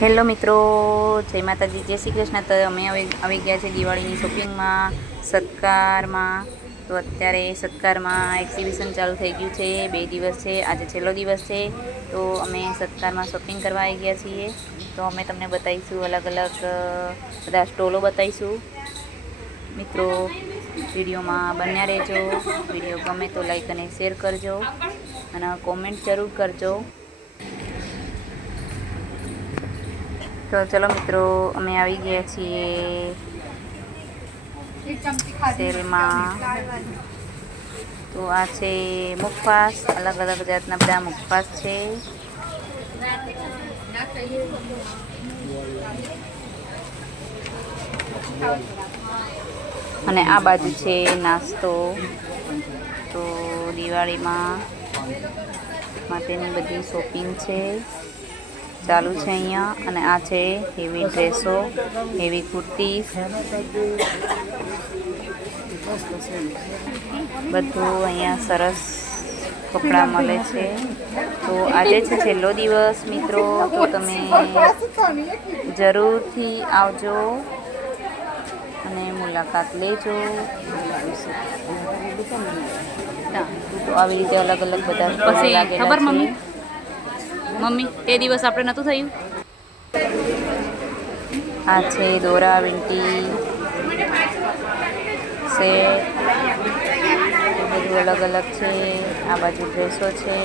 Hello મિત્રો, જય માતાજી, જય શ્રી કૃષ્ણ. તો અમે હવે આવી ગયા છે દિવાળીની શોપિંગમાં, સત્કારમાં. તો અત્યારે સત્કારમાં એક્ઝિબિશન ચાલુ થઈ ગયું છે, 2 દિવસ છે, આજે છેલ્લો દિવસ છે. તો અમે સત્કારમાં શોપિંગ કરવા આવી ગયા છીએ. તો અમે તમને બતાવીશું અલગ અલગ બધા સ્ટોલો બતાવીશું. મિત્રો વિડીયોમાં બન્યા રહેજો. વિડીયો ગમે તો લાઈક અને શેર કરજો અને કોમેન્ટ જરૂર કરજો. તો ચલો મિત્રો, અમે આવી ગયા છીએ સેલમાં. તો આ છે મુખવાસ, અલગ અલગ જાતના બધા મુખવાસ છે. અને આ બાજુ છે નાસ્તો. તો દિવાળીમાં માટેની બધી શોપિંગ છે ચાલુ છે અહીંયા. અને આ છે હેવી ડ્રેસો, હેવી કુર્તી, બધું અહીંયા સરસ કપડાં મળે છે. તો આજે છે છેલ્લો દિવસ મિત્રો, તો તમે જરૂરથી આવજો અને મુલાકાત લેજો. તો આવી રીતે અલગ અલગ બધા પછી ખબર લાગેલા છે. મમ્મી તે દિવસ આપણે નહોતું થયું. આ છે દોરા વીંટી સેટ, બધું અલગ અલગ છે. આ બાજુ ડ્રેસો છે,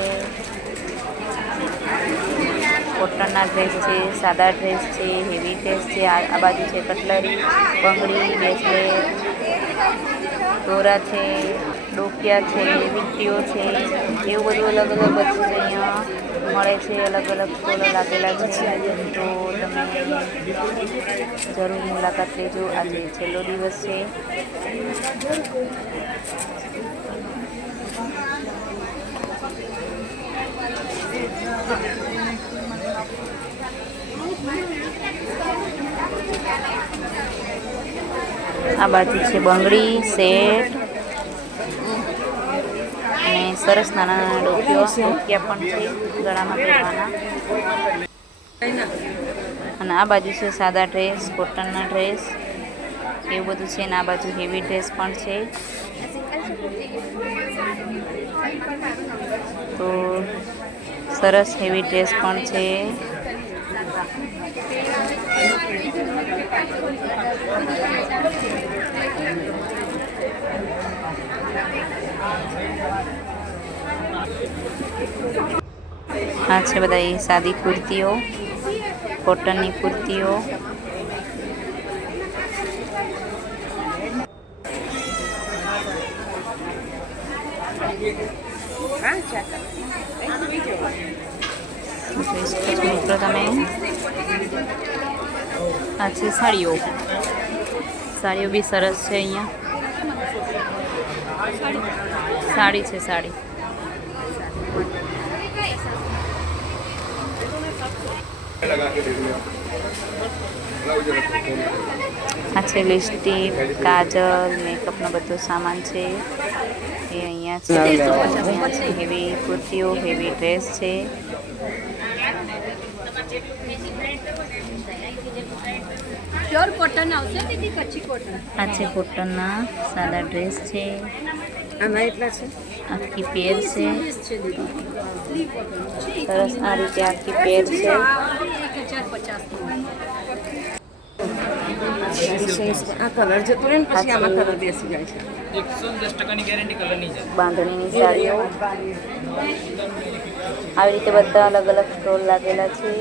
કોટનના ડ્રેસ છે, સાદા ડ્રેસ છે, હેવી ડ્રેસ છે. આ બાજુ છે કટલરી, બંગડી, બ્રેસલેટ, દોરા છે, ડોકિયા છે, વીંટીઓ છે, એવું બધું અલગ અલગ બધું અહીંયા મળે છે. અલગ અલગ સ્ટોલો લાગેલા છે. તો તમે જરૂર મુલાકાત લેજો. આજે છેલ્લો દિવસ છે. આ બાજુ છે બંગડી સેટ અને સરસ નાના નાના ડોકિયા પણ છે ગળામાં પહેરવાના. અને આ બાજુ છે સાદા ડ્રેસ, કોટનના ડ્રેસ, એવું બધું છે. ને આ બાજુ હેવી ડ્રેસ પણ છે. તો સરસ હેવી ડ્રેસ પણ છે. આ છે બધા એ સાદી કુર્તીઓ, કોટનની કુર્તીઓ. મિત્રો તમે આ છે સાડીઓ, સાડીઓ બી સરસ છે. અહીંયા સાડી છે, સાડી. આ છે લિપસ્ટિક, કાજલ, મેકઅપનો બધો સામાન છે એ અહીંયા છે. અહીંયા છે હેવી કુર્તીઓ, હેવી ડ્રેસ છે. પ્યોર કોટન આવશે દીદી, કચ્છી કોટન. આ છે કોટનના સાદા ડ્રેસ છે. આમાં એટલા છે. આખી પેર છે સરસ. આ રીતે આખી પેર છે. 1050. આ કલર જતો રહે ને પછી આમાં કલર બેસી જાય છે. 110% ગેરંટી કલર નહીં જાય. બાંધણીની સાડીઓ, આવી રીતે બધા અલગ અલગ સ્ટોલ લાગેલા છે.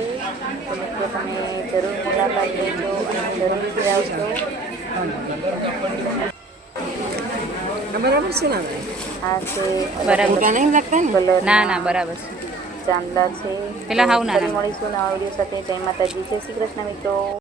તો મિત્રો તમે જરૂર મુલાકાત લેજો અને જરૂરથી આવજો. બરાબર છે ને? આ છે બરાબર નહીં લાગતા ને? કલર. ના ના, બરાબર છે. ચાંદલા છે. પેલા હાવ નાના. ફરી મળીશું નવા વિડીયો સાથે. જય માતાજી, જય શ્રી કૃષ્ણ મિત્રો.